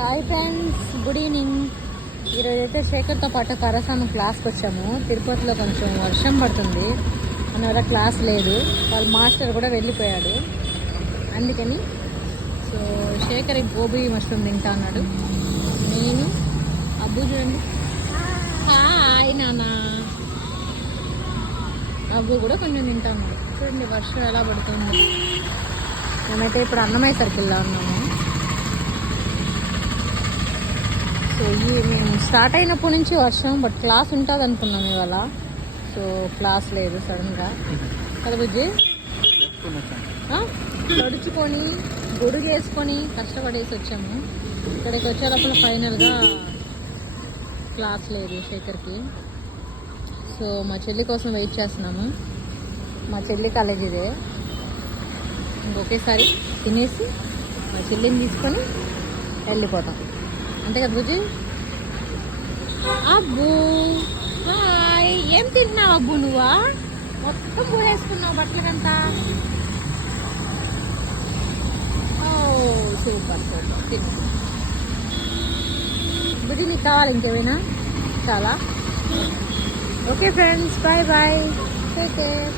Hi friends, good evening. ఈరోజు అయితే శేఖర్తో పాటు కరసాము క్లాస్కి వచ్చాము. తిరుపతిలో కొంచెం వర్షం పడుతుంది, అందువల్ల క్లాస్ లేదు. వాళ్ళ మాస్టర్ కూడా వెళ్ళిపోయాడు. అందుకని సో శేఖర్ గోబీ మష్రూమ్ తింటా అన్నాడు. నేను అబ్బు చూడండి, హాయ్ నాన్న. అబ్బు కూడా కొంచెం తింటా అన్నాడు. చూడండి వర్షం ఎలా పడుతుంది. మేమైతే ఇప్పుడు అన్నమయ్య సర్కిల్లో ఉన్నాము. సో మేము స్టార్ట్ అయినప్పటి నుంచి వర్షం, బట్ క్లాస్ ఉంటుంది అనుకున్నాం ఇవాళ. సో క్లాస్ లేదు సడన్గా కదా బుజ్జి. తడుచుకొని గొడుగు వేసుకొని కష్టపడేసి వచ్చాము. ఇక్కడికి వచ్చేటప్పుడు ఫైనల్గా క్లాస్ లేదు శేఖర్కి. సో మా చెల్లి కోసం వెయిట్ చేస్తున్నాము. మా చెల్లి కాలేజ్ ఇదే. ఇంకొకేసారి తినేసి మా చెల్లిని తీసుకొని వెళ్ళిపోతాం, అంతే కదా బుజ్జి. అబ్బు హాయ్, ఏం తిన్నావు అబ్బు? నువ్వా మొత్తం పూడేసుకున్నావు బట్టలకంతా. ఓ సూపర్ సూపర్. తిను బుజ్జి, నీకు కావాలి ఇంకేమైనా? చాలా okay friends, bye bye, take care.